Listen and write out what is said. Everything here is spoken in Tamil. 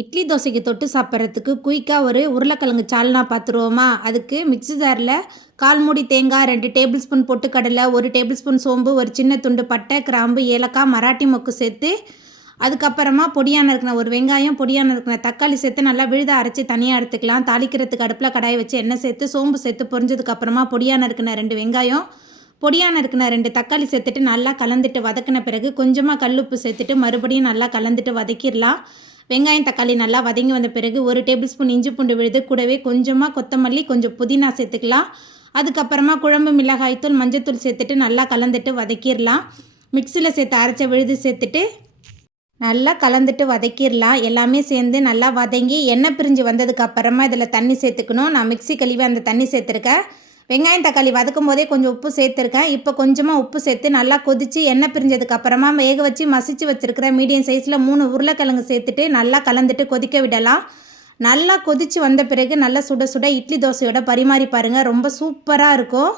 இட்லி தோசைக்கு தொட்டு சாப்பிட்றதுக்கு குயிக்காக ஒரு உருளைக்கிழங்கு சால்னா பார்த்துருவோமா? அதுக்கு மிக்ஸி ஜாரில் 1/4 மூடி தேங்காய், 2 டேபிள் ஸ்பூன் பொட்டுக்கடலை, 1 டேபிள் ஸ்பூன் சோம்பு, ஒரு சின்ன துண்டு பட்டை, கிராம்பு, ஏலக்காய், மராட்டி மொக்கு சேர்த்து, அதுக்கப்புறமா பொடியாக நறுக்கின ஒரு வெங்காயம், பொடியாக நறுக்கின தக்காளி சேர்த்து நல்லா விழுத அரைச்சி தனியாக எடுத்துக்கலாம். தாளிக்கிறதுக்கு அடுப்பில் கடாயை வச்சு எண்ணெய் சேர்த்து சோம்பு சேர்த்து பொரிஞ்சதுக்கப்புறமா பொடியாக நறுக்கின 2 வெங்காயம், பொடியாக நறுக்கின 2 தக்காளி சேர்த்துட்டு நல்லா கலந்துட்டு வதக்கின பிறகு கொஞ்சமாக கல்லுப்பு சேர்த்துட்டு மறுபடியும் நல்லா கலந்துட்டு வதக்கிடலாம். வெங்காயம் தக்காளி நல்லா வதங்கி வந்த பிறகு 1 டேபிள் ஸ்பூன் இஞ்சி பூண்டு விழுது, கூடவே கொஞ்சமாக கொத்தமல்லி, கொஞ்சம் புதினா சேர்த்துக்கலாம். அதுக்கப்புறமா குழம்பு மிளகாய்த்தூள், மஞ்சத்தூள் சேர்த்துட்டு நல்லா கலந்துட்டு வதக்கிடலாம். மிக்சியில் சேர்த்து அரைச்ச விழுது சேர்த்துட்டு நல்லா கலந்துட்டு வதக்கிடலாம். எல்லாமே சேர்ந்து நல்லா வதங்கி எண்ணெய் பிரிஞ்சு வந்ததுக்கு அப்புறமா இதில் தண்ணி சேர்த்துக்கணும். நான் மிக்ஸி கழுவி அந்த தண்ணி சேர்த்துருக்கேன். வெங்காயம் தக்காளி வதக்கும் போதே கொஞ்சம் உப்பு சேர்த்துருக்கேன். இப்போ கொஞ்சமாக உப்பு சேர்த்து நல்லா கொதித்து எண்ணெய் பிரிஞ்சதுக்கு அப்புறமா வேக வச்சு மசிச்சு வச்சுருக்கிற மீடியம் சைஸில் 3 உருளைக்கிழங்கு சேர்த்துட்டு நல்லா கலந்துட்டு கொதிக்க விடலாம். நல்லா கொதித்து வந்த பிறகு நல்லா சுட சுட இட்லி தோசையோட பரிமாறி பாருங்கள். ரொம்ப சூப்பராக இருக்கும்.